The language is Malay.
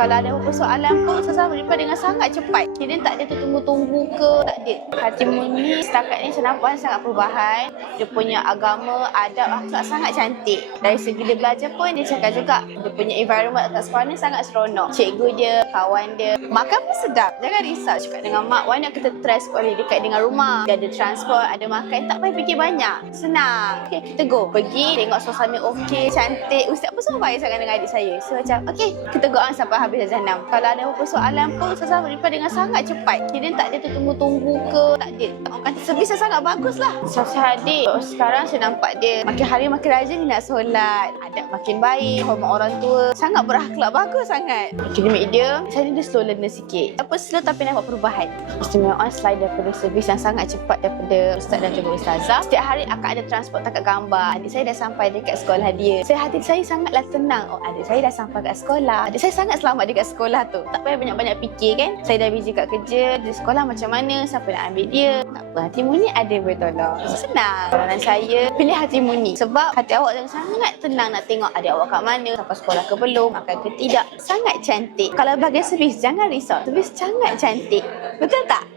Kalau ada apa soalan pun, Ustazah reply dengan sangat cepat. Dia tak ada tertunggu-tunggu ke, tak ada. Hatimu setakat ni saya nampak sangat perubahan. Dia punya agama, adab, akhlak sangat cantik. Dari segi dia belajar pun, dia cakap juga dia punya environment kat sekolah ni sangat seronok. Cikgu dia, kawan dia, makan pun sedap. Jangan risau, cakap dengan mak, why not kita try sekolah dekat dengan rumah. Dia ada transport, ada makan, tak payah fikir banyak. Senang. Okay, kita go. Pergi, tengok suasana okey, cantik. Ustaz pun semua baik sangat dengan adik saya. So macam, okay, kita go on sampai habis darjah 6. Kalau ada apa soalan pun, Ustazah reply dengan sangat cepat. Dia tak ada tertunggu-tunggu ke, tak ada. Orang kata servis sangat bagus lah. Ustazah adik, sekarang saya nampak dia makin hari makin rajin nak solat. Adab makin baik, hormat orang tua. Sangat berakhlak, bagus sangat. Akademik dia, saya ni dia slow learner sikit. Apa slow tapi nampak perubahan. Istimewaan selain daripada servis yang sangat cepat daripada Ustaz dan juga Ustazah. Setiap hari akan ada transport tangkap gambar. Adik saya dah sampai dekat sekolah dia. Hati saya sangatlah tenang. Oh, adik saya dah sampai kat sekolah. Adik saya sangat selamat dekat sekolah tu. Tak payah banyak-banyak fikir kan. Saya dah busy kat kerja. Di sekolah macam mana, siapa nak ambil dia. Tak apa, hatimu ni ada boleh tolong. Senang. Soalan saya, pilih hatimu ni. Sebab hati awak sangat tenang nak tengok adik awak kat mana, sampai sekolah ke belum, makan ke tidak. Sangat cantik. Kalau bahagian servis, jangan risau. Servis sangat cantik. Betul tak?